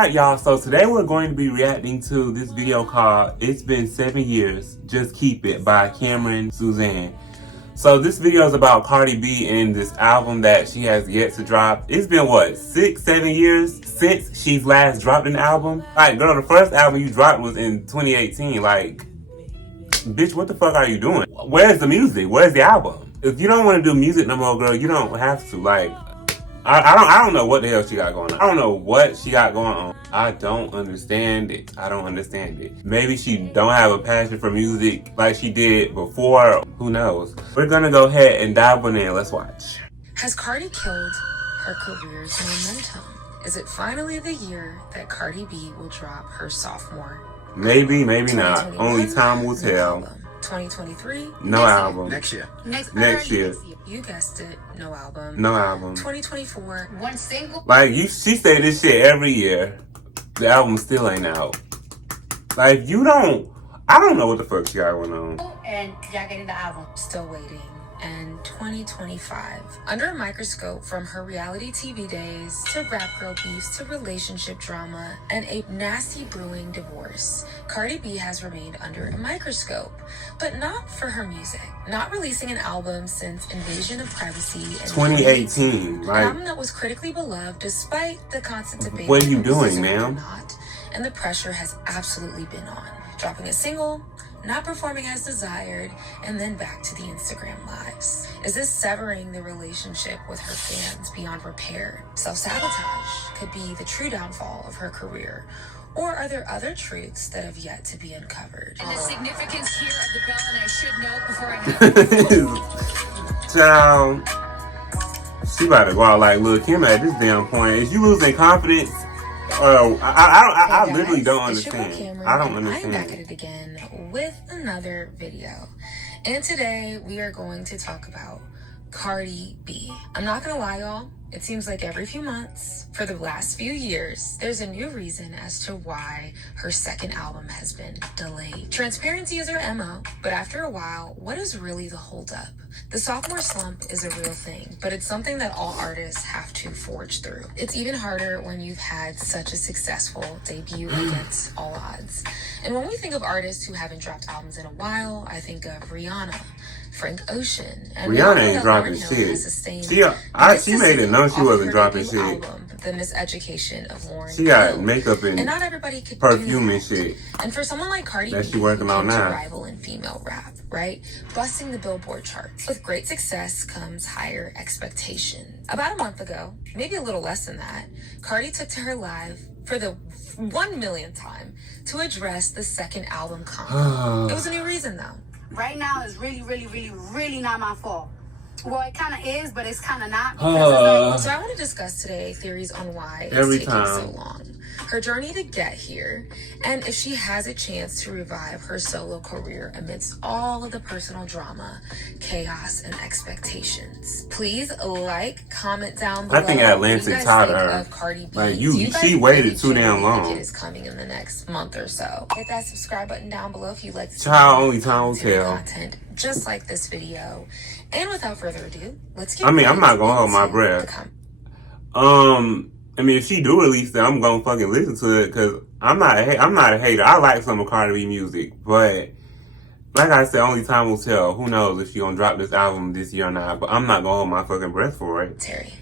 Alright y'all, so today we're going to be reacting to this video called It's Been 7 Years, Just Keep It by Cameron Suzanne. So this video is about Cardi B and this album that she has yet to drop. It's been what, 6-7 years since she's last dropped an album? Like girl, the first album you dropped was in 2018. Like, bitch, what the fuck are you doing? Where's the music? Where's the album? If you don't want to do music no more, girl, you don't have to. Like, I don't know what the hell she got going on. I don't know what she got going on. I don't understand it. I don't understand it. Maybe she don't have a passion for music like she did before. Who knows? We're gonna go ahead and dive on in. Let's watch. Has Cardi killed her career's momentum? Is it finally the year that Cardi B will drop her sophomore? Maybe, maybe not. Only time will tell. 2023? No album. Next year. Next year. You guessed it. No album. No album. 2024. One single. Like, she say this shit every year. The album still ain't out. Like, you don't... I don't know what the fuck she got going on. And y'all getting the album. Still waiting. And 2025. Under a microscope, from her reality TV days to rap girl beefs to relationship drama and a nasty brewing divorce, Cardi B has remained under a microscope, but not for her music. Not releasing an album since Invasion of Privacy in 2018, an like, album that was critically beloved despite the constant debate. What are you doing, ma'am? And the pressure has absolutely been on. Dropping a single, not performing as desired, and then back to the Instagram lives. Is this severing the relationship with her fans beyond repair? Self-sabotage could be the true downfall of her career. Or are there other truths that have yet to be uncovered? And the significance here of the bell, and I should know before I have Child, she about to go out like Lil' Kim at this damn point. Is you losing confidence? I Hey literally guys, don't it's your girl understand. Cameron, I don't and understand. I'm back at it again with another video. And today we are going to talk about Cardi B. I'm not gonna lie, y'all. It seems like every few months, for the last few years, there's a new reason as to why her second album has been delayed. Transparency is her MO, but after a while, what is really the holdup? The sophomore slump is a real thing, but it's something that all artists have to forge through. It's even harder when you've had such a successful debut against all odds. And when we think of artists who haven't dropped albums in a while, I think of Rihanna, Frank Ocean, and Rihanna ain't dropping shit. She made it known she wasn't dropping shit. Album, the Miseducation of Lauryn She got Hill. makeup and not everybody could perfume do and that. shit. And for someone like Cardi That B, she working on who's now. a rival in female rap, right? Busting the Billboard charts. With great success comes higher expectations. About a month ago, maybe a little less than that, Cardi took to her live for the 1 millionth time to address the second album comp. It was a new reason though. Right now is really not my fault. Well, it kind of is, but it's kind of not. So I want to discuss today theories on why it's taking so long. Her journey to get here, and if she has a chance to revive her solo career amidst all of the personal drama, chaos, and expectations. Please comment down below. I think Atlantic taught her. Of Cardi B. Like she waited too damn long. It is coming in the next month or so. Hit that subscribe button down below if you'd like to see Child, only time will tell. content just like this video. And without further ado, let's get. I'm not gonna hold my breath. If she do release it, I'm gonna fucking listen to it because I'm not a hater. I like some of Cardi B music, but like I said, only time will tell. Who knows if she gonna drop this album this year or not? But I'm not gonna hold my fucking breath for it. Terry,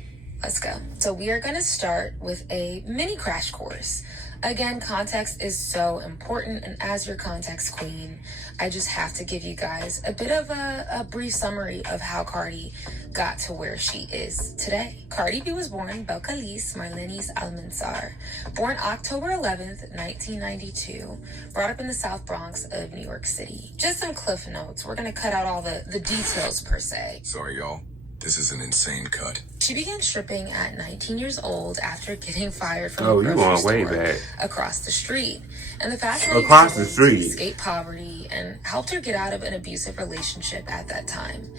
let's go. So we are gonna start with a mini crash course. Again, context is so important, and as your context queen, I just have to give you guys a bit of a brief summary of how Cardi got to where she is today. Cardi B was born Belcalis Marlenis Almanzar, born October 11th, 1992, brought up in the South Bronx of New York City. Just some cliff notes. We're gonna cut out all the details per se. Sorry, y'all. This is an insane cut. She began stripping at 19 years old after getting fired from Oh, a you grocery going way store back. across the street. And the fashion Across the street. escaped poverty and helped her get out of an abusive relationship at that time.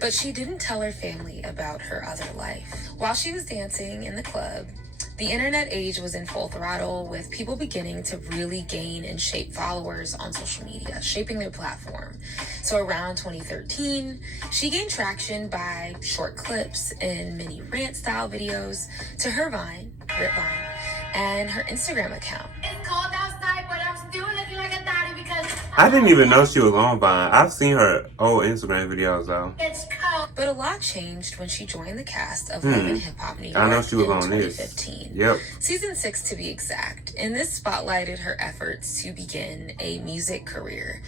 But she didn't tell her family about her other life. While she was dancing in the club, the internet age was in full throttle, with people beginning to really gain and shape followers on social media, shaping their platform. So around 2013, she gained traction by short clips and mini rant style videos to her Vine, Rip Vine, and her Instagram account. It's cold outside, but I'm still looking like a thotty because I didn't even know she was on Vine. I've seen her old Instagram videos though. it's cold. But a lot changed when she joined the cast of Love and Hip Hop New York I know she was in on 2015. this. Yep. Season 6 to be exact, and this spotlighted her efforts to begin a music career.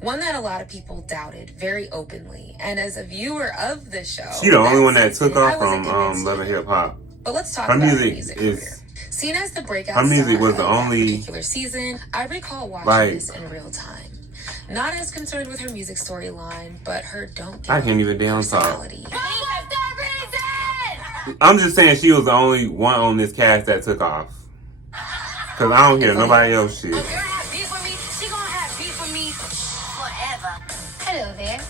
One that a lot of people doubted very openly. And as a viewer of the show, She the only one that took season, off I wasn't from convinced Love and Hip Hop. But let's talk Her about her music music is- career. Seen as the breakout her music star was the of that only- particular season, I recall watching like- this in real time. Not as concerned with her music storyline, but her don't give I can't up even damn talk. personality. What was the reason? I'm just saying she was the only one on this cast that took off. Cause I don't hear nobody else shit. If you're gonna have beef with me, she gonna have beef with me forever. Hello there.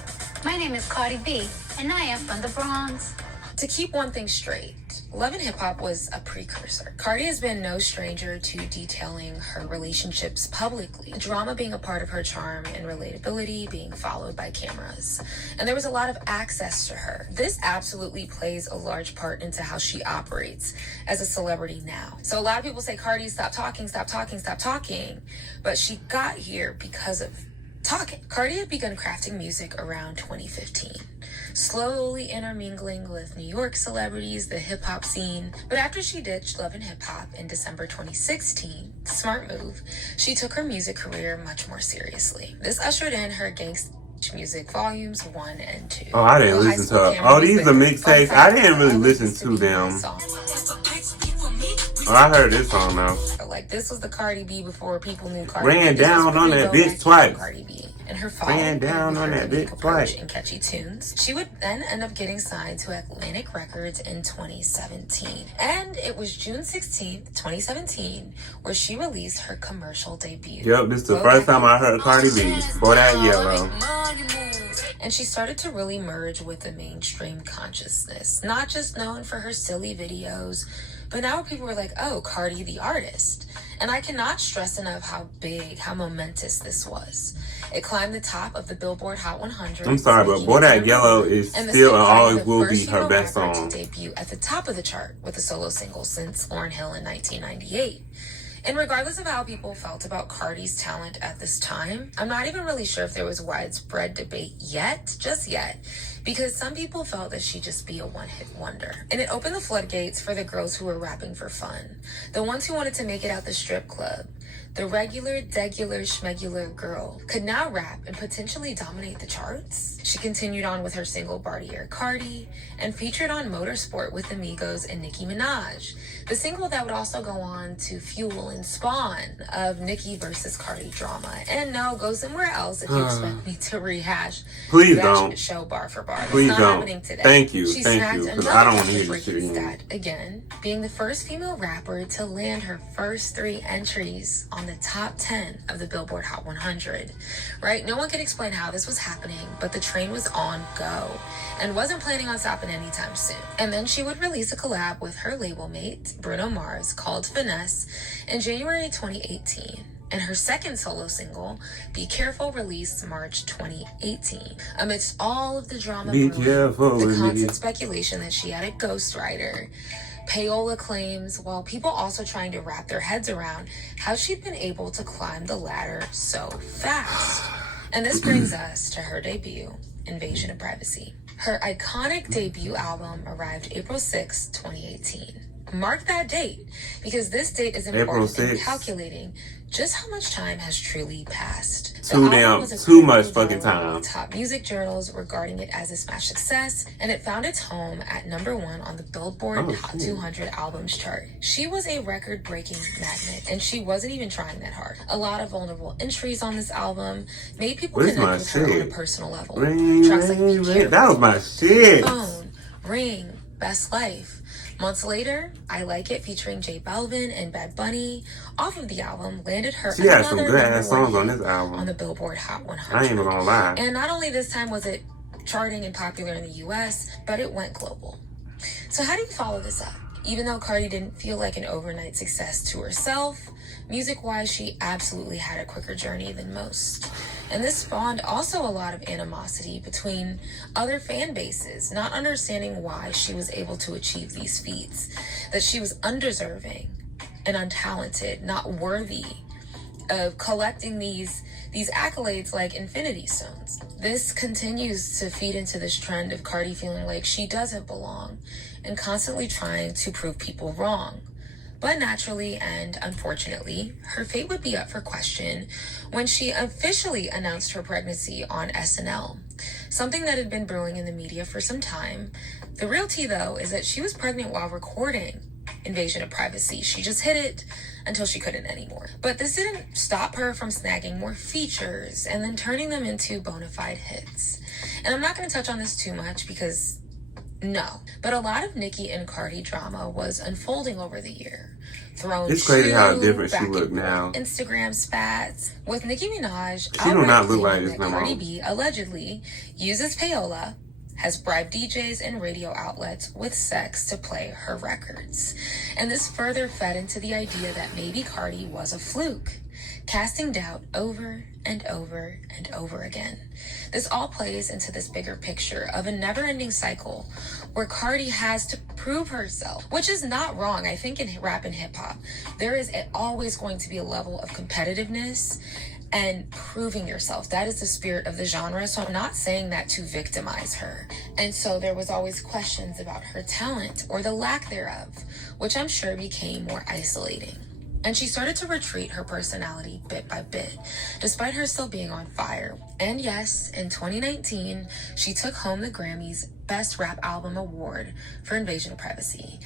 My name is Cardi B, and I am from the Bronx. To keep one thing straight, Love and Hip Hop was a precursor. Cardi has been no stranger to detailing her relationships publicly, drama being a part of her charm and relatability being followed by cameras. And there was a lot of access to her. This absolutely plays a large part into how she operates as a celebrity now. So a lot of people say, Cardi, stop talking, stop talking, stop talking. But she got here because of talking. Cardi had begun crafting music around 2015. Slowly intermingling with New York celebrities, the hip hop scene. But after she ditched Love and Hip Hop in December 2016, smart move, she took her music career much more seriously. This ushered in her Gangsta Music Volumes 1 and 2. Oh, I didn't Little listen high to school her. Oh, camera these are music. Fun mixtapes. I fact, didn't really I listen used to be them. my song. Oh, I heard this song though. Like, this was the Cardi B before people knew Cardi Ran B. This down was on that pre-go bitch back twice. Cardi B. And her Ran following down on that unique bitch approach twice. and catchy tunes. She would then end up getting signed to Atlantic Records in 2017. And it was June 16th, 2017, where she released her commercial debut. Yep, this is the Go first Back time I heard Cardi B. Boy, that yellow. And she started to really merge with the mainstream consciousness. Not just known for her silly videos, but now people were like, oh, Cardi the artist. And I cannot stress enough how big, how momentous this was. It climbed the top of the Billboard Hot 100. I'm sorry, but Boy That Yellow is still and always will be her best song. To debut at the top of the chart with a solo single since Lauryn Hill in 1998. And regardless of how people felt about Cardi's talent at this time, I'm not even really sure if there was widespread debate just yet, because some people felt that she'd just be a one-hit wonder. And it opened the floodgates for the girls who were rapping for fun, the ones who wanted to make it out the strip club. The regular, degular, schmegular girl could now rap and potentially dominate the charts. She continued on with her single Bartier Cardi and featured on Motorsport with Amigos and Nicki Minaj, the single that would also go on to fuel and spawn of Nicki versus Cardi drama. And no, go somewhere else if you expect me to rehash Please that don't. show bar for bar. That's Please not don't. happening today. Thank you, She thank snagged you, 'cause another I don't wanna hear this breaking shit anymore. stat again, being the first female rapper to land her first 3 entries on the top 10 of the Billboard Hot 100. Right? No one can explain how this was happening, but the train was on go and wasn't planning on stopping anytime soon. And then she would release a collab with her label mate, Bruno Mars, called Finesse in January 2018. And her second solo single, Be Careful, released March 2018. Amidst all of the drama, Be brewing, careful the with me. constant speculation that she had a ghostwriter, payola claims, while people also trying to wrap their heads around how she'd been able to climb the ladder so fast. And this brings us to her debut, Invasion of Privacy. Her iconic debut album arrived April 6, 2018. Mark that date, because this date is April important in 6th. calculating just how much time has truly passed. The Too album was too much incredibly fucking viral time. with top music journals regarding it as a smash success, and it found its home at #1 on the Billboard Oh, Hot shit. 200 albums chart. She was a record-breaking magnet, and she wasn't even trying that hard. A lot of vulnerable entries on this album made people Where's connect my with her on a shit? personal level. Ring, Tracks like Be ring, ring. Careful, That was my shit. Phone, Ring, Best Life. Months later, I Like It featuring J Balvin and Bad Bunny off of the album landed her She had some another good ass #1 songs on hit this on album. the Billboard Hot 100. I ain't even gonna lie. And not only this time was it charting and popular in the US, but it went global. So how do you follow this up? Even though Cardi didn't feel like an overnight success to herself, music-wise, she absolutely had a quicker journey than most. And this spawned also a lot of animosity between other fan bases, not understanding why she was able to achieve these feats, that she was undeserving, and untalented, not worthy of collecting these accolades like infinity stones. This continues to feed into this trend of Cardi feeling like she doesn't belong and constantly trying to prove people wrong. But naturally and unfortunately, her fate would be up for question when she officially announced her pregnancy on SNL, something that had been brewing in the media for some time. The real tea, though, is that she was pregnant while recording Invasion of Privacy. She just hid it until she couldn't anymore. But this didn't stop her from snagging more features and then turning them into bona fide hits. And I'm not going to touch on this too much because no, but a lot of Nicki and Cardi drama was unfolding over the year. It's crazy how different she look now. Instagram spats with Nicki Minaj. She do not look like this no more. Cardi B allegedly uses payola, has bribed DJs and radio outlets with sex to play her records. And this further fed into the idea that maybe Cardi was a fluke, casting doubt over and over and over again. This all plays into this bigger picture of a never-ending cycle where Cardi has to prove herself, which is not wrong. I think in rap and hip-hop, there is always going to be a level of competitiveness and proving yourself. That is the spirit of the genre. So I'm not saying that to victimize her. And so there was always questions about her talent or the lack thereof, which I'm sure became more isolating. And she started to retreat her personality bit by bit, despite her still being on fire. And yes, in 2019, she took home the Grammy's Best Rap Album Award for Invasion of Privacy.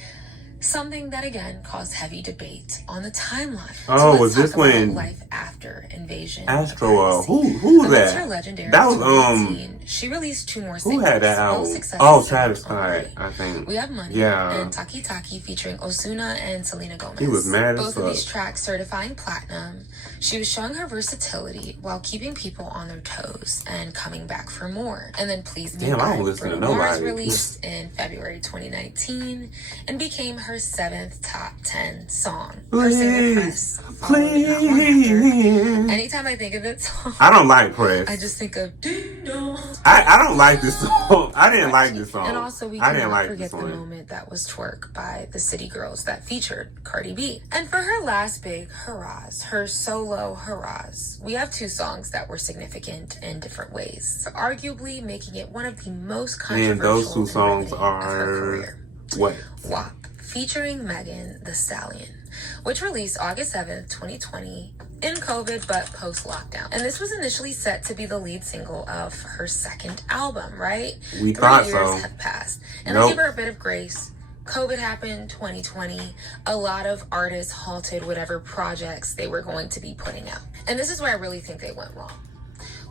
Something that again caused heavy debate on the timeline. Oh, so was this when life after Invasion? Astro? Who was that? Her legendary that was She released 2 more who singles. had that album? Oh, Travis Scott, I think. We Have Money and Taki Taki featuring Ozuna and Selena Gomez. He was mad as Both fuck. of these tracks certifying platinum. She was showing her versatility while keeping people on their toes and coming back for more. And then Please Me Damn, I don't listen to nobody. Mars released in February 2019 and became her 7th top 10 song. Her single Press followed not long after. Anytime I think of that song, I don't like Press. I just think of Ding Dong. I don't like this song. I didn't like this song. And also we cannot forget the moment that was Twerk by the City Girls that featured Cardi B. And for her last big hurrahs, her solo hurrahs, we have 2 songs that were significant in different ways, arguably making it one of the most controversial. And those 2 songs are of her career. What? WAP, featuring Megan Thee Stallion, which released August 7th, 2020, in COVID but post-lockdown. And this was initially set to be the lead single of her 2nd album, right? We thought so. 3 years have passed. And I give her a bit of grace. COVID happened 2020. A lot of artists halted whatever projects they were going to be putting out. And this is where I really think they went wrong.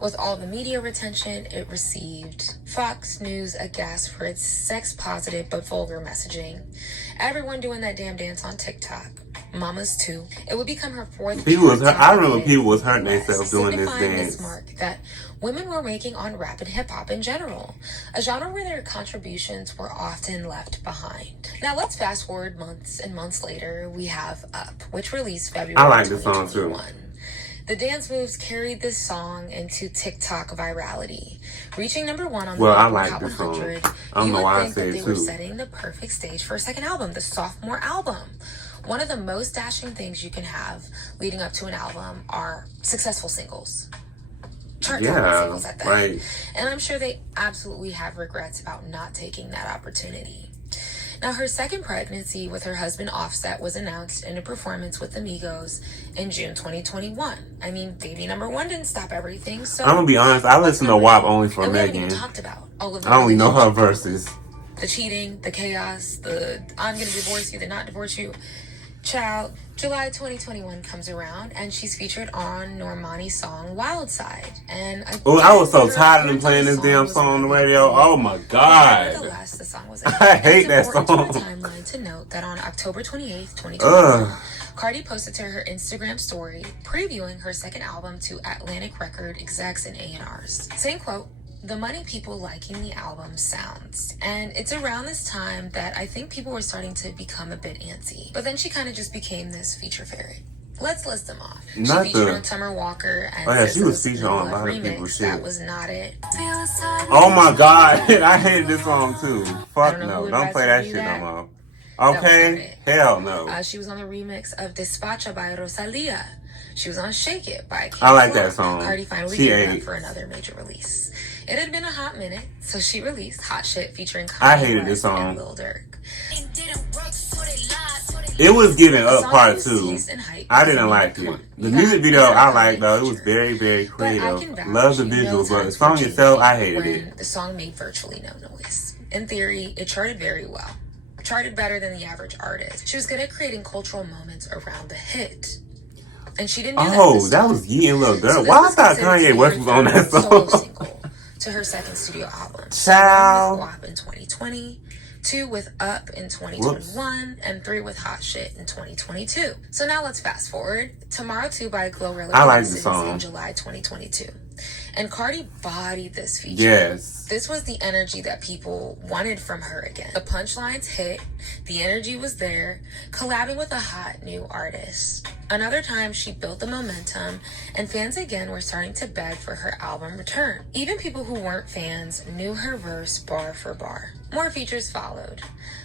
With all the media attention it received, Fox News aghast for its sex-positive but vulgar messaging, everyone doing that damn dance on TikTok, mamas too, it would become her 4th. I remember people was hurting themselves doing this dance. This mark that women were making on rap and hip-hop in general, a genre where their contributions were often left behind. Now let's fast forward months and months later, we have Up, which released February 2021. I like this song too. The dance moves carried this song into TikTok virality, reaching number 1 on the Well, I Billboard like Hot this song. 100. I don't know why I think say that it they were too. setting the perfect stage for a 2nd album, the sophomore album. One of the most dashing things you can have leading up to an album are successful singles. Chart-topping singles at that. Right. And I'm sure they absolutely have regrets about not taking that opportunity. Now, her 2nd pregnancy with her husband Offset was announced in a performance with Amigos in June 2021. I mean, baby number 1 didn't stop everything, so... I'm gonna be honest, I listen to WAP only for Megan. We haven't even talked about all of the I only know her verses. The cheating, the chaos, the I'm gonna divorce you, the not divorce you. Child, July 2021 comes around and she's featured on Normani's song Wild Side. And I was so tired of them playing this damn song on the radio. Oh my god. Nevertheless, the song was I hate that song. It's important to the timeline to note that on October 28th, 2021, Cardi posted to her Instagram story previewing her 2nd album to Atlantic Record execs and A&Rs. Saying, quote, "The money people liking the album sounds." And it's around this time that I think people were starting to become a bit antsy. But then she kind of just became this feature fairy. Let's list them off. She featured on Summer Walker and she was featured on a lot of people's shit. That was not it. Oh my god, I hated this song too. Fuck no, don't play that shit no more. Okay, hell no. She was on the remix of Despacha by Rosalia. She was on Shake It by Kid I like Rock. that song. Cardi finally She gave it ate up for another major release. It had been a hot minute, so she released Hot Shit featuring I Kanye hated this West and song. Lil Durk. It was giving The up song part was 2. seized and hyped I because didn't it like made- it. come The on, music you video gotta I have liked a though. It was feature. very, very But I creative. can vouch, Love the no visuals, but the times song for itself, I cheesy hated when it. the song made virtually no noise. In theory, it charted very well. Charted better than the average artist. She was good at creating cultural moments around the hit. And she didn't do that. Oh, this that time. was Yee and Lil So Durk. this Why I was thought considered to Kanye be West her was on that third solo song? single to her second studio album. Child. 1 with WAP in 2020, 2 with Up in 2021, and 3 with Hot Shit in 2022. So now let's fast forward. Tomorrow 2 by Glorilla I like the releases song. in July 2022. And Cardi bodied this feature. Yes. This was the energy that people wanted from her again. The punchlines hit, the energy was there, collabing with a hot new artist. Another time she built the momentum, and fans again were starting to beg for her album return. Even people who weren't fans knew her verse bar for bar. More features followed,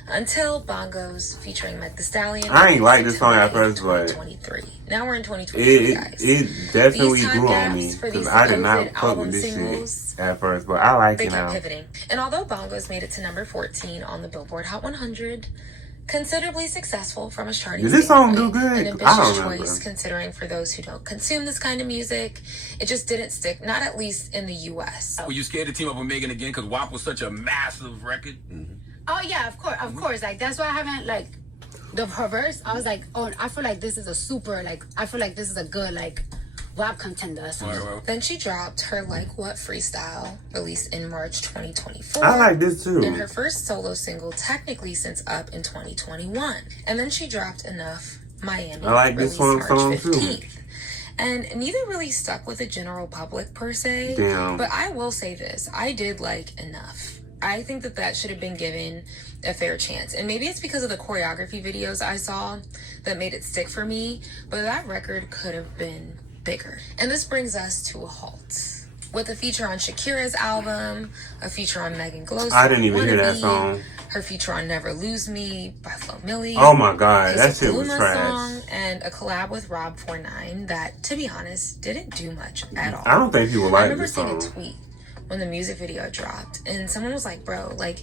until Bongos featuring Meg Thee Stallion. I ain't like this song at first, but 2023. Now we're in 2023, guys. it definitely These time grew on gaps me for because these I did not supposed fuck album with this singles, shit at first, but I like they it kept now. pivoting. And although Bongos made it to number 14 on the Billboard Hot 100, considerably successful from a charting Did this song do standpoint, good? an I ambitious don't remember. choice considering for those who don't consume this kind of music. It just didn't stick, not at least in the US. Were you scared to team up with Megan again because WAP was such a massive record? Oh yeah, of course. Like that's why I haven't like her verse. I was like, oh, I feel like this is a super like. I feel like this is a good like rap contender. So. Then she dropped her Like What freestyle, released in March 2024. I like this too. And her first solo single, technically since Up in 2021. And then she dropped Enough Miami, I like this released song March too. 15th. And neither really stuck with the general public per se. Damn. But I will say this, I did like Enough. I think that should have been given a fair chance. And maybe it's because of the choreography videos I saw that made it stick for me, but that record could have been bigger. And this brings us to a halt. With a feature on Shakira's album, a feature on Megan Glow's I didn't even hear Wanna that Be, song. her feature on Never Lose Me by Flo Milli. Oh my god, that His shit was Bluma trash. song, and a collab with Rob 49 that, to be honest, didn't do much at all. I don't think people I like remember this seeing a song. tweet when the music video dropped, and someone was like, bro, like,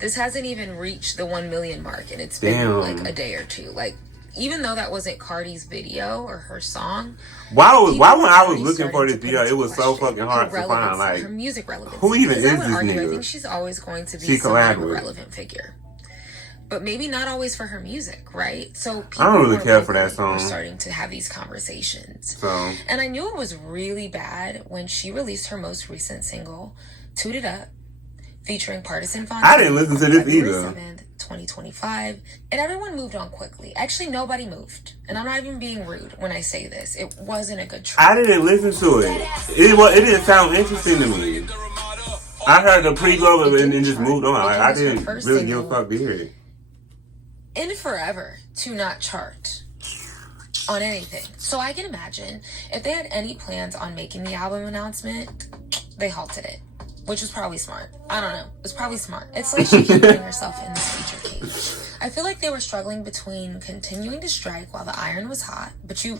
this hasn't even reached the 1 million mark, and it's been Damn. like a day or two. Like, even though that wasn't Cardi's video or her song, Why when I was already looking started for to this put video, into it was so question fucking hard her to find. relevancy, Like, her music relevancy. who even Because is I would this argue, I nigga? think she's always going to She be some kind of collab with? relevant figure, but maybe not always for her music, right? So people I don't really more care for that locally were song. starting to have these conversations. So And I knew it was really bad when she released her most recent single, Toot It Up, featuring Partisan Fontaine. I didn't listen to this February either. 7th, 2025. And everyone moved on quickly. Actually, nobody moved. And I'm not even being rude when I say this. It wasn't a good track. I didn't listen to it. It didn't sound interesting to me. I heard the pre-go and then just moved on. Like, I didn't really give a fuck to hear it. In forever to not chart on anything. So I can imagine if they had any plans on making the album announcement, they halted it, which was probably smart. I don't know. It was probably smart. It's like she kept putting herself in this feature cage. I feel like they were struggling between continuing to strike while the iron was hot, but you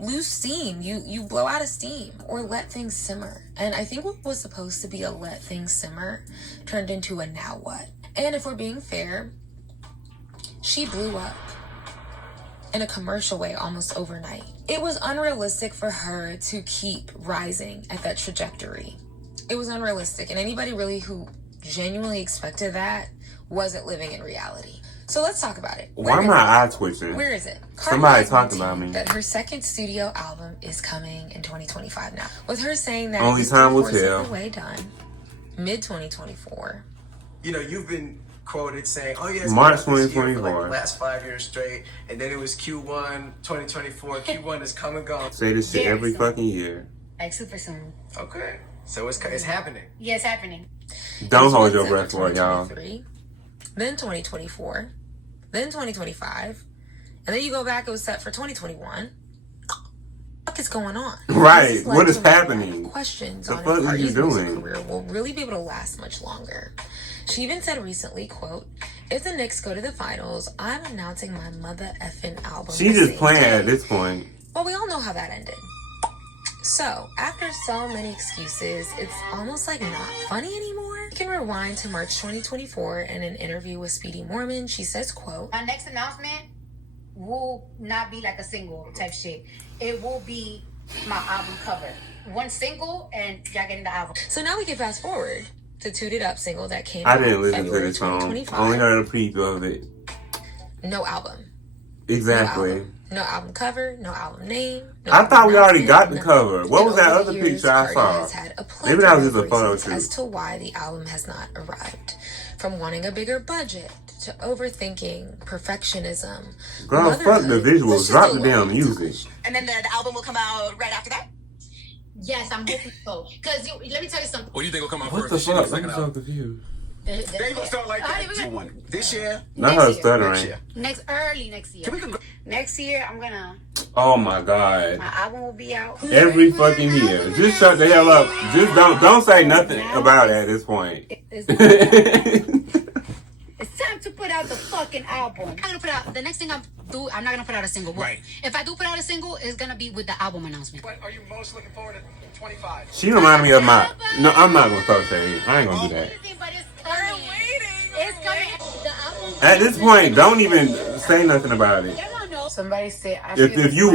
lose steam, you blow out of steam, or let things simmer. And I think what was supposed to be a let things simmer turned into a now what. And if we're being fair, she blew up in a commercial way almost overnight. It was unrealistic for her to keep rising at that trajectory. It was unrealistic, and anybody really who genuinely expected that wasn't living in reality. So let's talk about it. Why am my eye twitching? Where is it? Somebody Cardi talked about me. That her second studio album is coming in 2025 now. With her saying that Only it's time will 3/4 tell. of the way done, mid-2024. You know, you've been quoted saying, "Oh yeah, it's March coming out this year for, 2024. like the last 5 years straight," and then it was Q1 2024. Q1 is come and gone. Say this shit every fucking year. Like super soon. Okay, so it's happening. Yeah, it's happening. Don't hold your December breath for it, y'all. 2023, Then 2024, then 2025, and then you go back. It was set for 2021. What is going on? Right, This led what is to many happening? Questions The on fuck if are you Cardi's music doing? career will really be able to last much longer. She even said recently, quote, If the Knicks go to the finals, I'm announcing my mother effing album. She just playing at this point. Well, we all know how that ended. So, after so many excuses, it's almost like not funny anymore. You can rewind to March 2024. In an interview with Speedy Mormon, she says, quote, My next announcement will not be like a single type shit. It will be my album cover. One single and y'all getting the album. So now we can fast forward to Toot It Up single that came I out didn't listen to February this song. 2025. Only heard a preview of it. No album. Exactly. No album cover, no album name. No I thought we already got the nothing. cover. What was that And over other the years, picture I Cardi saw? has had a Maybe that was plethora just a of photo reasons as shoot. to why the album has not arrived. From wanting a bigger budget to overthinking, perfectionism. Girl, fuck the motherhood. visuals. Let's just Drop do the damn it. music. And then the album will come out right after that? Yes, I'm hoping so. Because let me tell you something. What do you think will come out What first? the This shit fuck? or I'm second so album? confused. They gonna start like that. Alright, One. This year. Not Next her year. stuttering. Next year. Early next year. Can we go? Next year, I'm gonna. Oh my god. My album will be out. Every fucking year. Just shut the hell up. Just don't say nothing about it at this point. It's time to put out the fucking album. I'm gonna put out the next thing I'm not gonna put out a single. Right. If I do put out a single, it's gonna be with the album announcement. What are you most looking forward to 25? She reminded me of my. No, I'm not gonna throw shade. I ain't gonna do that. But it's coming. It's coming. The album. At this point, don't even say nothing about it. Somebody said If you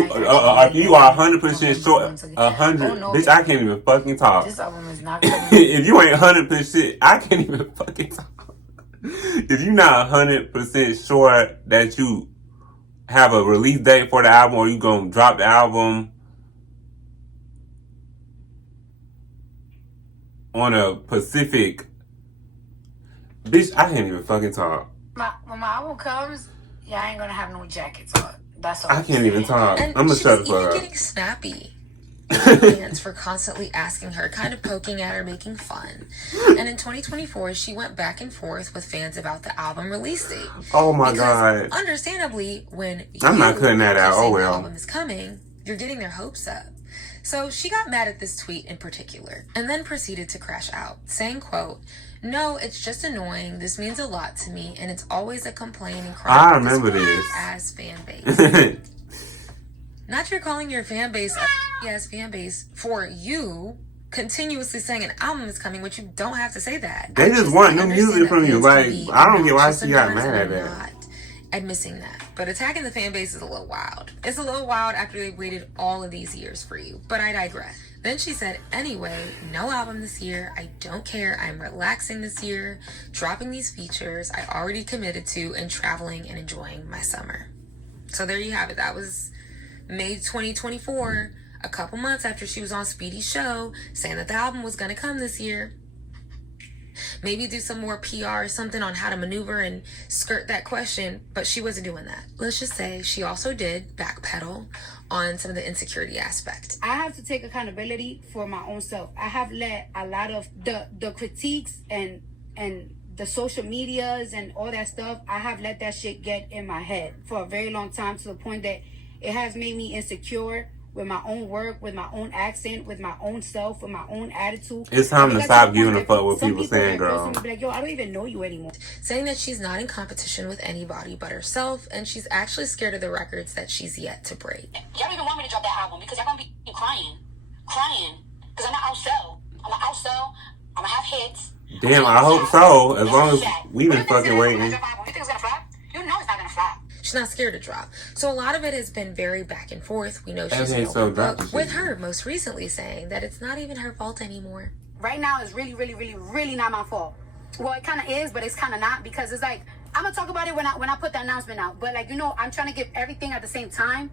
are 100% sure, 100, bitch, I can't even fucking talk. This album is not coming. If you ain't 100%, I can't even fucking talk. If you're not 100% sure that you have a release date for the album or you gonna drop the album on a Pacific, bitch, I can't even fucking talk. When my album comes, I ain't gonna have no jackets on. That's all. I can't even talk. And I'm gonna she shut was the even fuck up. getting snappy. Fans for constantly asking her, kind of poking at her, making fun. And in 2024, she went back and forth with fans about the album release date. Oh my Because, god. understandably, when I'm not cutting that out. say Oh the well. album is coming, you're getting their hopes up. So she got mad at this tweet in particular, and then proceeded to crash out, saying, quote, "No, it's just annoying. This means a lot to me, and it's always a complaint and cry. I remember this. As fan base." Not you're calling your fan base a fan base for you continuously saying an album is coming, which you don't have to say that. They just want new music from you. Like, fans can be I don't get why obnoxious she got sometimes, mad at and I'm that. not admitting that. But attacking the fan base is a little wild. It's a little wild after they waited all of these years for you. But I digress. Then she said, anyway, no album this year. I don't care. I'm relaxing this year, dropping these features I already committed to, and traveling and enjoying my summer. So there you have it. That was May 2024, a couple months after she was on Speedy's show, saying that the album was going to come this year. Maybe do some more PR or something on how to maneuver and skirt that question, but she wasn't doing that. Let's just say she also did backpedal on some of the insecurity aspect. I have to take accountability for my own self. I have let a lot of the critiques and the social medias and all that stuff, I have let that shit get in my head for a very long time, to the point that it has made me insecure with my own work, with my own accent, with my own self, with my own attitude. It's time to stop giving a fuck what people saying, girl. Be like, yo, I don't even know you anymore. Saying that she's not in competition with anybody but herself, and she's actually scared of the records that she's yet to break. Y'all don't even want me to drop that album because y'all gonna be crying. Because I'm gonna outsell. I'm gonna outsell. I'm gonna have hits. Damn, I hope so. As long as we've been fucking waiting. You think it's gonna flop? You know it's not gonna flop. She's not scared to drop. So a lot of it has been very back and forth. We know she's Okay, an so open drop book, the with shit. her most recently saying that it's not even her fault anymore. Right now it's really, really, really, really not my fault. Well, it kind of is, but it's kind of not, because it's like, I'm gonna talk about it when I put the announcement out. But like, I'm trying to give everything at the same time.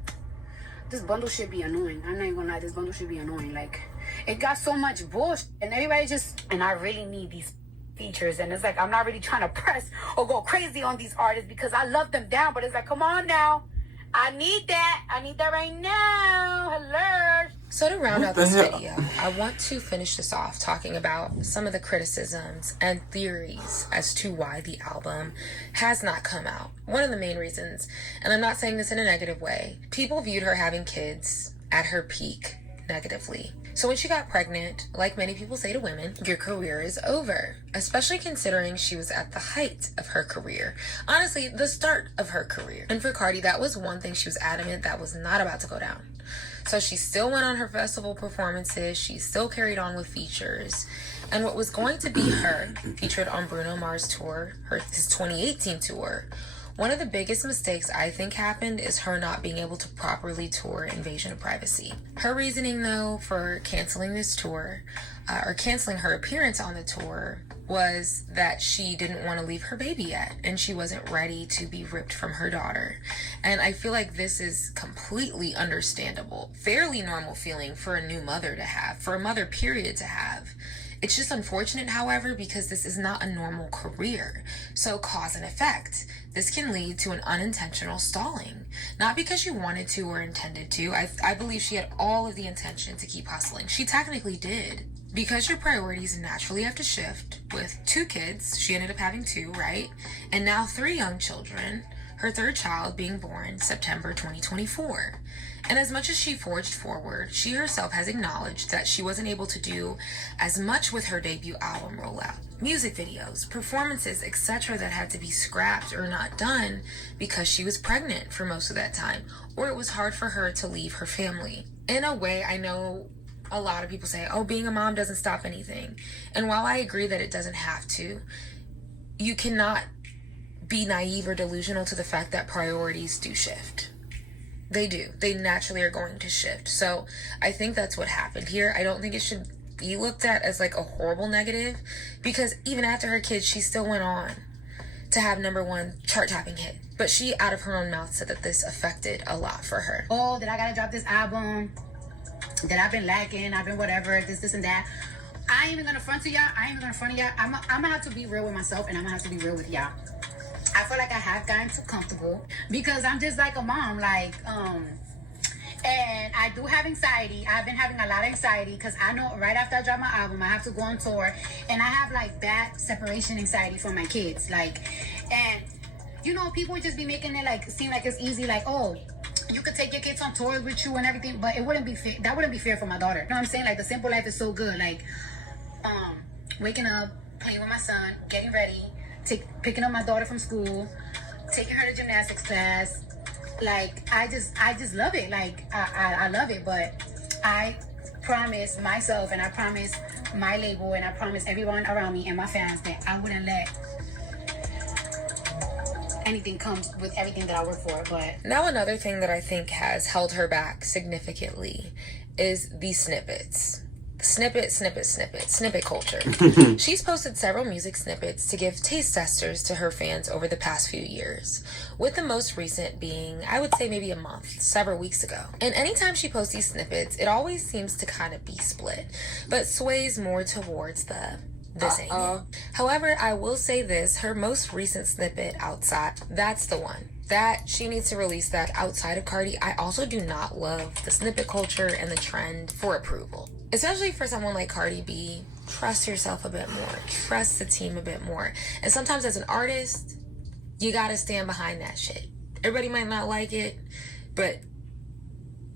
This bundle should be annoying. I'm not even gonna lie, this bundle should be annoying. Like, it got so much bullshit, and everybody and I really need these features, and it's like, I'm not really trying to press or go crazy on these artists because I love them down, but it's like, come on now, I need that right now. Hello. So to round out the this hell? video, I want to finish this off talking about some of the criticisms and theories as to why the album has not come out. One of the main reasons, and I'm not saying this in a negative way, people viewed her having kids at her peak negatively. So when she got pregnant, like many people say to women, your career is over, especially considering she was at the height of her career. Honestly, the start of her career. And for Cardi, that was one thing she was adamant that was not about to go down. So she still went on her festival performances, she still carried on with features, and what was going to be her, featured on Bruno Mars' tour, his 2018 tour, one of the biggest mistakes I think happened is her not being able to properly tour Invasion of Privacy. Her reasoning, though, for canceling this tour, or canceling her appearance on the tour, was that she didn't want to leave her baby yet, and she wasn't ready to be ripped from her daughter. And I feel like this is completely understandable, fairly normal feeling for a new mother to have, for a mother period to have. It's just unfortunate, however, because this is not a normal career. So cause and effect. This can lead to an unintentional stalling. Not because she wanted to or intended to. I believe she had all of the intention to keep hustling. She technically did. Because your priorities naturally have to shift. With 2 kids, she ended up having 2, right? And now 3 young children. Her 3rd child being born September 2024. And as much as she forged forward, she herself has acknowledged that she wasn't able to do as much with her debut album rollout. Music videos, performances, etc. that had to be scrapped or not done because she was pregnant for most of that time, or it was hard for her to leave her family. In a way, I know a lot of people say, oh, being a mom doesn't stop anything. And while I agree that it doesn't have to, you cannot be naive or delusional to the fact that priorities do shift. They do. They naturally are going to shift. So I think that's what happened here. I don't think it should be looked at as like a horrible negative, because even after her kids, she still went on to have #1 chart-topping hit. But she, out of her own mouth, said that this affected a lot for her. Oh, that I gotta drop this album, that I've been lacking, I've been whatever, this and that. I ain't even gonna front to y'all. I ain't even gonna front to y'all. I'm gonna have to be real with myself, and I'm gonna have to be real with y'all. I feel like I have gotten too comfortable because I'm just like a mom, and I do have anxiety. I've been having a lot of anxiety because I know right after I drop my album, I have to go on tour, and I have like bad separation anxiety from my kids. And you know, people would just be making it like seem like it's easy, like, oh, you could take your kids on tours with you and everything, but it wouldn't be fair. That wouldn't be fair for my daughter. You know what I'm saying? Like, the simple life is so good. Like, waking up, playing with my son, getting ready, picking up my daughter from school, taking her to gymnastics class. Like, I just love it. Like, I love it. But I promise myself, and I promise my label, and I promise everyone around me and my fans that I wouldn't let anything come with everything that I work for. But now another thing that I think has held her back significantly is these snippets. Snippet culture. She's posted several music snippets to give taste testers to her fans over the past few years, with the most recent being, I would say, maybe a month, several weeks ago. And anytime she posts these snippets, it always seems to kind of be split, but sways more towards this ain't it. However, I will say this, her most recent snippet, Outside, that's the one. That she needs to release that outside of Cardi. I also do not love the snippet culture and the trend for approval. Especially for someone like Cardi B, trust yourself a bit more. Trust the team a bit more. And sometimes as an artist, you gotta stand behind that shit. Everybody might not like it, but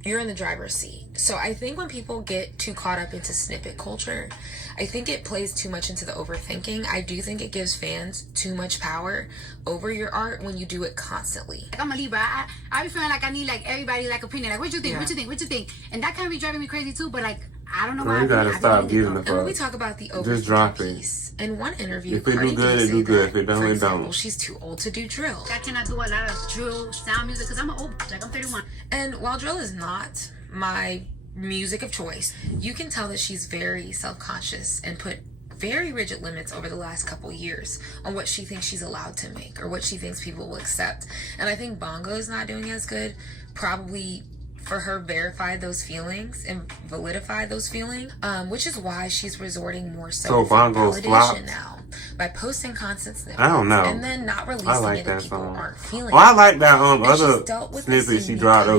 you're in the driver's seat. So I think when people get too caught up into snippet culture, I think it plays too much into the overthinking. I do think it gives fans too much power over your art when you do it constantly. I'm a Libra. I be feeling like I need like everybody's like opinion. Like, what you think? Yeah. What you think? What you think? And that kind of be driving me crazy too. But like, I don't know why. You gotta stop giving a fuck. And when we talk about the just drop overthinking piece, in one interview, if it do good, it do good. If it don't, it don't. She's too old to do drill. I cannot do a lot of drill sound music because I'm an old, like I'm 31. And while drill is not my music of choice, you can tell that she's very self-conscious and put very rigid limits over the last couple years on what she thinks she's allowed to make or what she thinks people will accept. And I think Bongo is not doing as good, probably for her verify those feelings and validify those feelings, which is why she's resorting more so to validation now by posting constant snippets. I don't know. And then not releasing like it that if people song. aren't feeling I like that other snippet she dropped.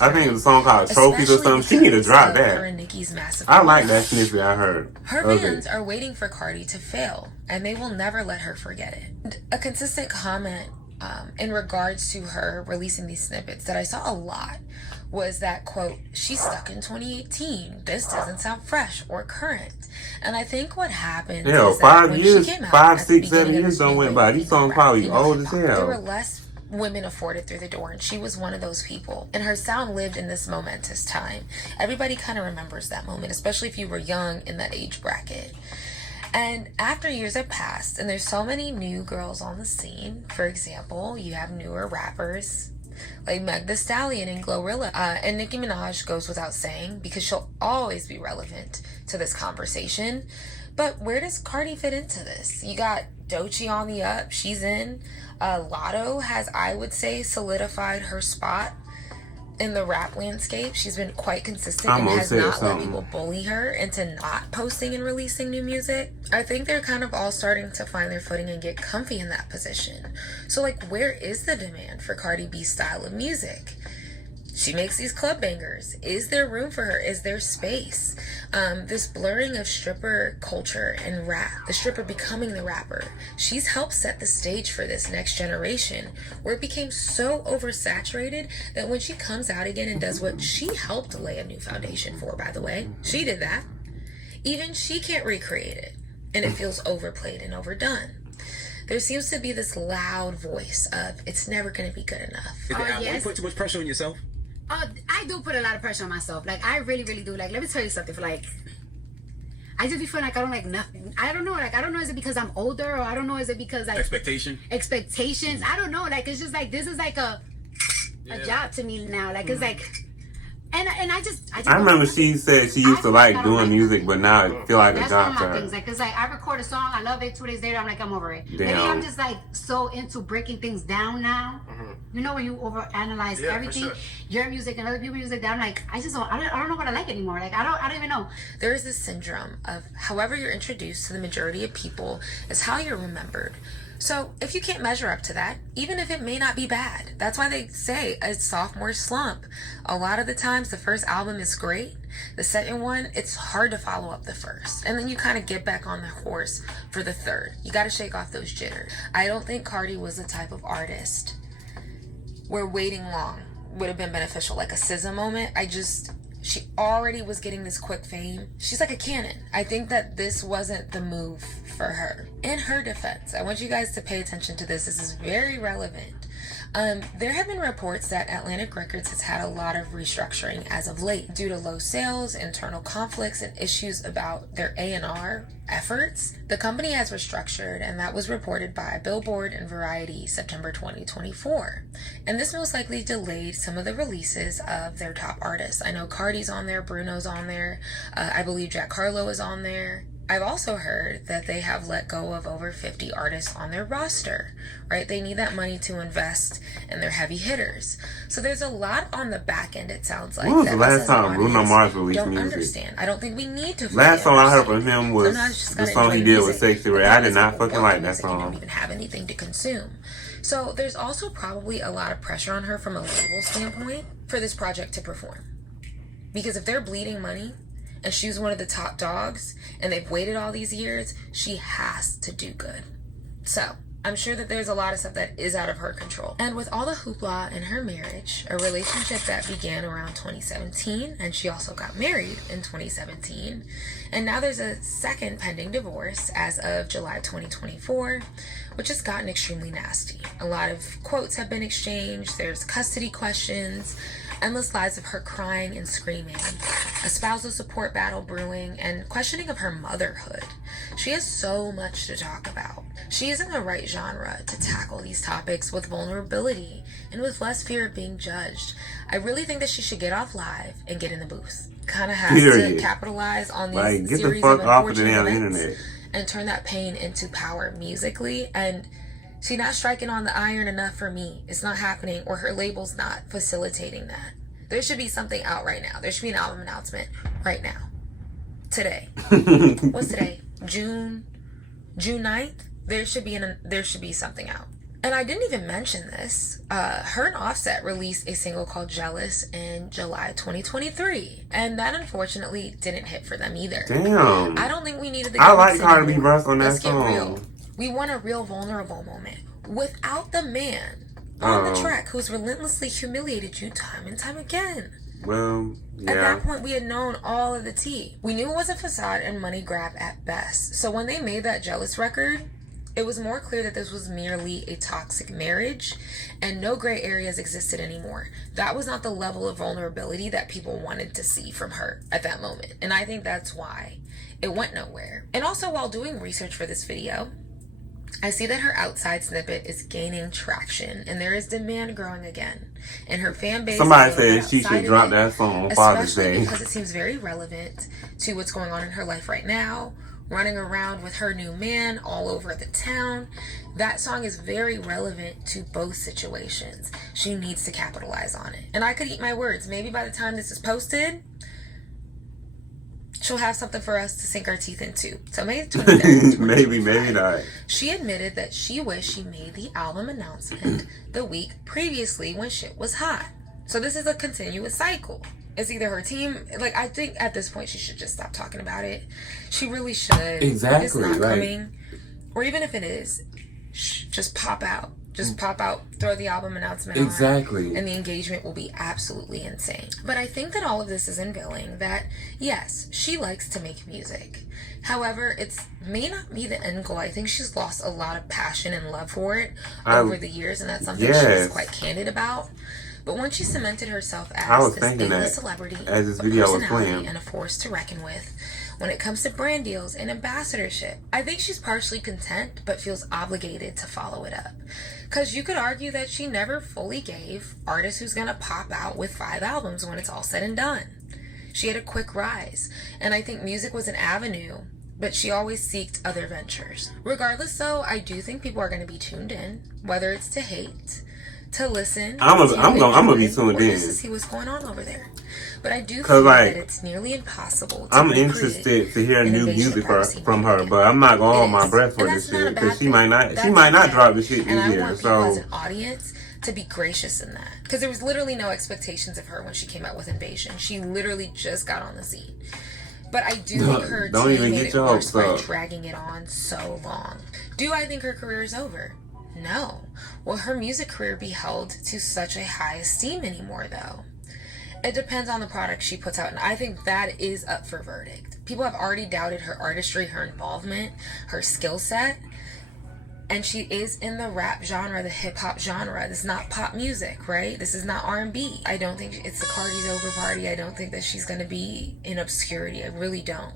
I think it's a song called Trophies or something. She need to drop that. I like that snippet I heard. Her fans are waiting for Cardi to fail, and they will never let her forget it. A consistent comment in regards to her releasing these snippets that I saw a lot was that, quote, she's stuck in 2018. This doesn't sound fresh or current. And I think what happened is that when she came out, 5, 6, 7 years don't went by. These songs probably old as hell. There were less women afforded through the door, and she was one of those people. And her sound lived in this momentous time. Everybody kind of remembers that moment, especially if you were young in that age bracket. And after years have passed, and there's so many new girls on the scene. For example, you have newer rappers like Meg Thee Stallion and Glorilla. And Nicki Minaj goes without saying, because she'll always be relevant to this conversation. But where does Cardi fit into this? You got Doechii on the up. She's in. Lotto has, I would say, solidified her spot in the rap landscape. She's been quite consistent and has not let people bully her into not posting and releasing new music. I think they're kind of all starting to find their footing and get comfy in that position. So, like, where is the demand for Cardi B's style of music? She makes these club bangers. Is there room for her? Is there space? This blurring of stripper culture and rap, the stripper becoming the rapper, she's helped set the stage for this next generation, where it became so oversaturated that when she comes out again and does what she helped lay a new foundation for, by the way, she did that, even she can't recreate it, and it feels overplayed and overdone. There seems to be this loud voice of, it's never going to be good enough. You put too much pressure on yourself? I do put a lot of pressure on myself. Like, I really, really do. Like, let me tell you something. Like, I just be feeling like I don't like nothing. I don't know. Like, I don't know. Is it because I'm older, or I don't know. Is it because like expectations? I don't know. Like, it's just like this is like a job to me now. Like, it's like. And I remember she said she used to like doing music, but now I feel like a job to her. That's one of my things. Like, it's like I record a song, I love it. 2 days later, I'm like, I'm over it. Maybe I'm just like so into breaking things down now. You know, when you overanalyze everything, your music and other people's music, I'm like, I don't know what I like anymore. Like, I don't even know. There is this syndrome of however you're introduced to the majority of people is how you're remembered. So if you can't measure up to that, even if it may not be bad, that's why they say a sophomore slump. A lot of the times the first album is great. The second one, it's hard to follow up the first. And then you kind of get back on the horse for the third. You got to shake off those jitters. I don't think Cardi was the type of artist where waiting long would have been beneficial, like a SZA moment. She already was getting this quick fame. She's like a cannon. I think that this wasn't the move for her. In her defense, I want you guys to pay attention to this. This is very relevant. There have been reports that Atlantic Records has had a lot of restructuring as of late due to low sales, internal conflicts, and issues about their A&R efforts. The company has restructured, and that was reported by Billboard and Variety September 2024. And this most likely delayed some of the releases of their top artists. I know Cardi's on there, Bruno's on there, I believe Jack Harlow is on there. I've also heard that they have let go of over 50 artists on their roster, right? They need that money to invest in their heavy hitters. So there's a lot on the back end, it sounds like. When was the last time Bruno Mars released music? Understand. I don't think we need to. Last song I heard from him was the song he did with Sexy Red. I did not fucking like that song. You don't even have anything to consume. So there's also probably a lot of pressure on her from a label standpoint for this project to perform. Because if they're bleeding money, and she's one of the top dogs, and they've waited all these years, she has to do good. So, I'm sure that there's a lot of stuff that is out of her control. And with all the hoopla in her marriage, a relationship that began around 2017, and she also got married in 2017, and now there's a second pending divorce as of July 2024, which has gotten extremely nasty. A lot of quotes have been exchanged, there's custody questions, endless lives of her crying and screaming, a spousal support battle brewing, and questioning of her motherhood. She has so much to talk about. She is in the right genre to tackle these topics with vulnerability and with less fear of being judged. I really think that she should get off live and get in the booth. Kind of has to capitalize on these series of unfortunate events and turn that pain into power musically. And she's not striking on the iron enough for me. It's not happening, or her label's not facilitating that. There should be something out right now. There should be an album announcement right now. Today. What's today? June 9th? There should be something out. And I didn't even mention this. Her and Offset released a single called Jealous in July 2023. And that unfortunately didn't hit for them either. Damn. I don't think we needed the I like Cardi B verse on that Let's song. get real. We want a real vulnerable moment. without the man on the track who's relentlessly humiliated you time and time again. Well, yeah. At that point, we had known all of the tea. We knew it was a facade and money grab at best. So when they made that Jealous record, it was more clear that this was merely a toxic marriage and no gray areas existed anymore. That was not the level of vulnerability that people wanted to see from her at that moment. And I think that's why it went nowhere. And also, while doing research for this video, I see that her outside snippet is gaining traction and there is demand growing again. And her fan base... Somebody said she should drop that song on Father's Day. Especially because it seems very relevant to what's going on in her life right now. Running around with her new man all over the town. That song is very relevant to both situations. She needs to capitalize on it. And I could eat my words. Maybe by the time this is posted, she'll have something for us to sink our teeth into. So May 23rd. maybe not. She admitted that she wished she made the album announcement the week previously when shit was hot. So this is a continuous cycle. It's either her team, like, I think at this point she should just stop talking about it. She really should. Exactly. It's not coming. Or even if it is, just pop out. Just pop out, throw the album announcement on. Exactly. And the engagement will be absolutely insane. But I think that all of this is unveiling that, yes, she likes to make music. However, it may not be the end goal. I think she's lost a lot of passion and love for it over the years, and that's something she's quite candid about. But once she cemented herself as this A-list celebrity, as this video was playing, and a force to reckon with when it comes to brand deals and ambassadorship, I think she's partially content but feels obligated to follow it up. Because you could argue that she never fully gave artist who's going to pop out with 5 albums when it's all said and done. She had a quick rise, and I think music was an avenue, but she always seeked other ventures. Regardless, though, I do think people are going to be tuned in, whether it's to hate, to listen. I'm gonna be tuned in just to see what's going on over there. But I do feel that it's nearly impossible. I'm interested to hear new music from her, but I'm not gonna hold my breath for this shit because she might not drop the shit this year. So as an audience to be gracious in that, because there was literally no expectations of her when she came out with Invasion. She literally just got on the scene. But I do think her team made it worse by dragging it on so long. Do I think her career is over? No. Will her music career be held to such a high esteem anymore, though? It depends on the product she puts out, and I think that is up for verdict. People have already doubted her artistry, her involvement, her skill set, and she is in the rap genre, the hip-hop genre. This is not pop music, right? This is not R&B. I don't think it's the Cardi's over party. I don't think that she's going to be in obscurity. I really don't.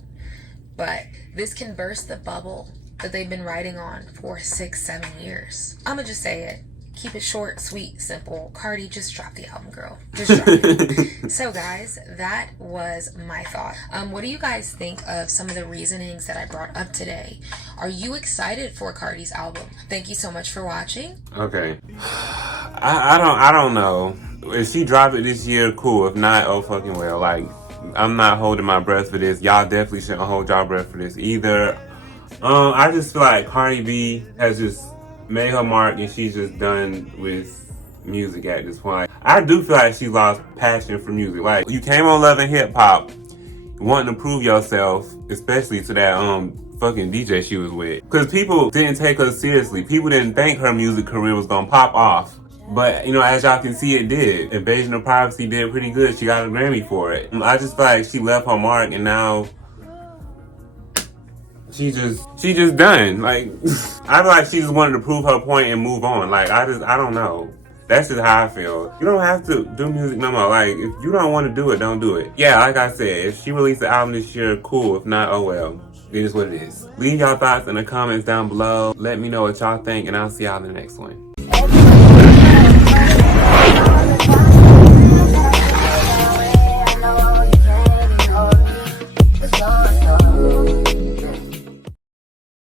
But this can burst the bubble that they've been riding on for 6-7 years. I'ma just say it. Keep it short, sweet, simple. Cardi, just drop the album, girl. Just drop it. So guys, that was my thought. What do you guys think of some of the reasonings that I brought up today? Are you excited for Cardi's album? Thank you so much for watching. Okay. I don't know. If she drop it this year, cool. If not, oh fucking well. Like, I'm not holding my breath for this. Y'all definitely shouldn't hold y'all breath for this either. I just feel like Cardi B has just made her mark and she's just done with music at this point. I do feel like she lost passion for music. Like, you came on Love and Hip Hop wanting to prove yourself, especially to that fucking DJ she was with. Because people didn't take her seriously. People didn't think her music career was gonna pop off. But, you know, as y'all can see, it did. Invasion of Privacy did pretty good. She got a Grammy for it. I just feel like she left her mark and now she just done. Like, I feel like she just wanted to prove her point and move on. Like, I don't know. That's just how I feel. You don't have to do music no more. Like, if you don't want to do it, don't do it. Yeah, like I said, if she released the album this year, cool. If not, oh well. It is what it is. Leave y'all thoughts in the comments down below. Let me know what y'all think, and I'll see y'all in the next one.